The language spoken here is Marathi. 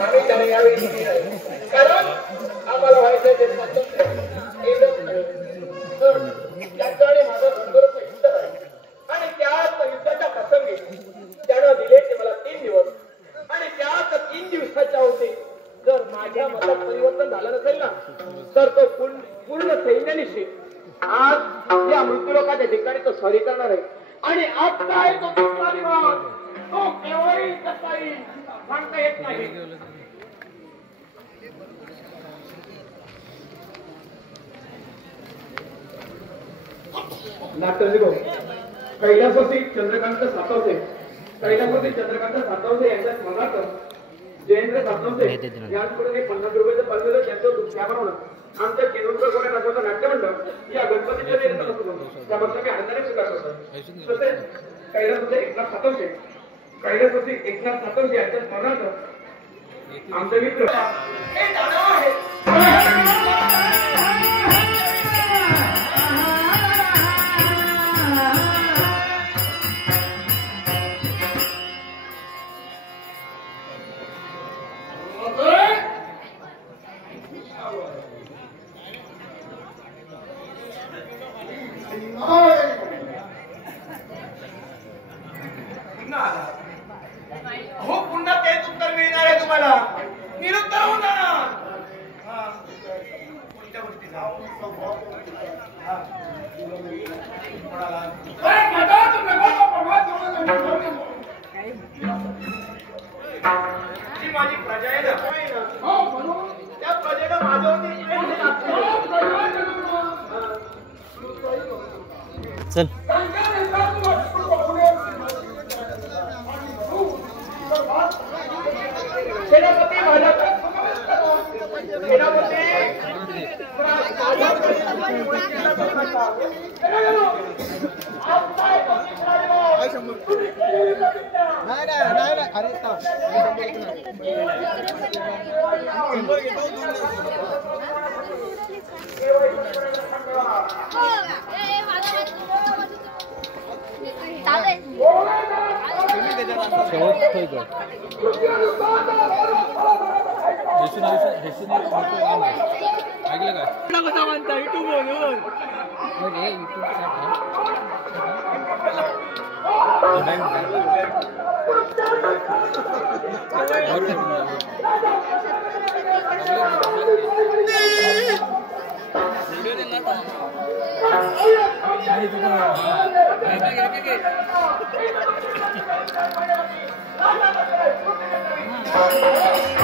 आम्ही त्याला यावेळी दिली नाही कारण आम्हाला व्हायचं ते स्वातंत्र्य त्याचं आणि माझं भरभरच युद्ध आहे आणि त्याच युद्धाच्या प्रसंगी त्यानं दिले ते मला 3 दिवस आणि त्याच 3 दिवसाच्या होते जर माझ्या मतात परिवर्तन झालं नसेल ना तर तो पूर्ण सैन्यानिशी आज या मृत्यूलोकाच्या ठिकाणी तो स्वारी करणार आहे आणि आज काय तो तो केव्हाही कसाही सांगता येत नाही नाट्यलिंगो कैलासवासी चंद्रकांत सातवसे यांच्या स्मरणार्थ जयेंद्र सातवसे यांच्याकडून 50 रुपयाचं पाठवलं त्यांचं त्याप्रमाणे आमच्या केंद्र कोण्या नाटकाचं नाट्यमंडळ या गणपतीच्या त्या वर्षाने आनंदाने स्वीकार करतात तसेच कैलासवासी एकनाथ सातवसे यांच्या स्मरणार्थ आमचे मित्र हो पुन्हा तेच उत्तर मिळणार आहे तुम्हाला निरुत्तर होऊन जाणार कोणत्या गोष्टी माझी प्रजा आहे ना त्या प्रजेनं माझ्यावरती चल सेनापती माझ्या सेनापती नाही अरे ऐकलं का कसा म्हणता युट्यूब म्हणून व्हिडिओ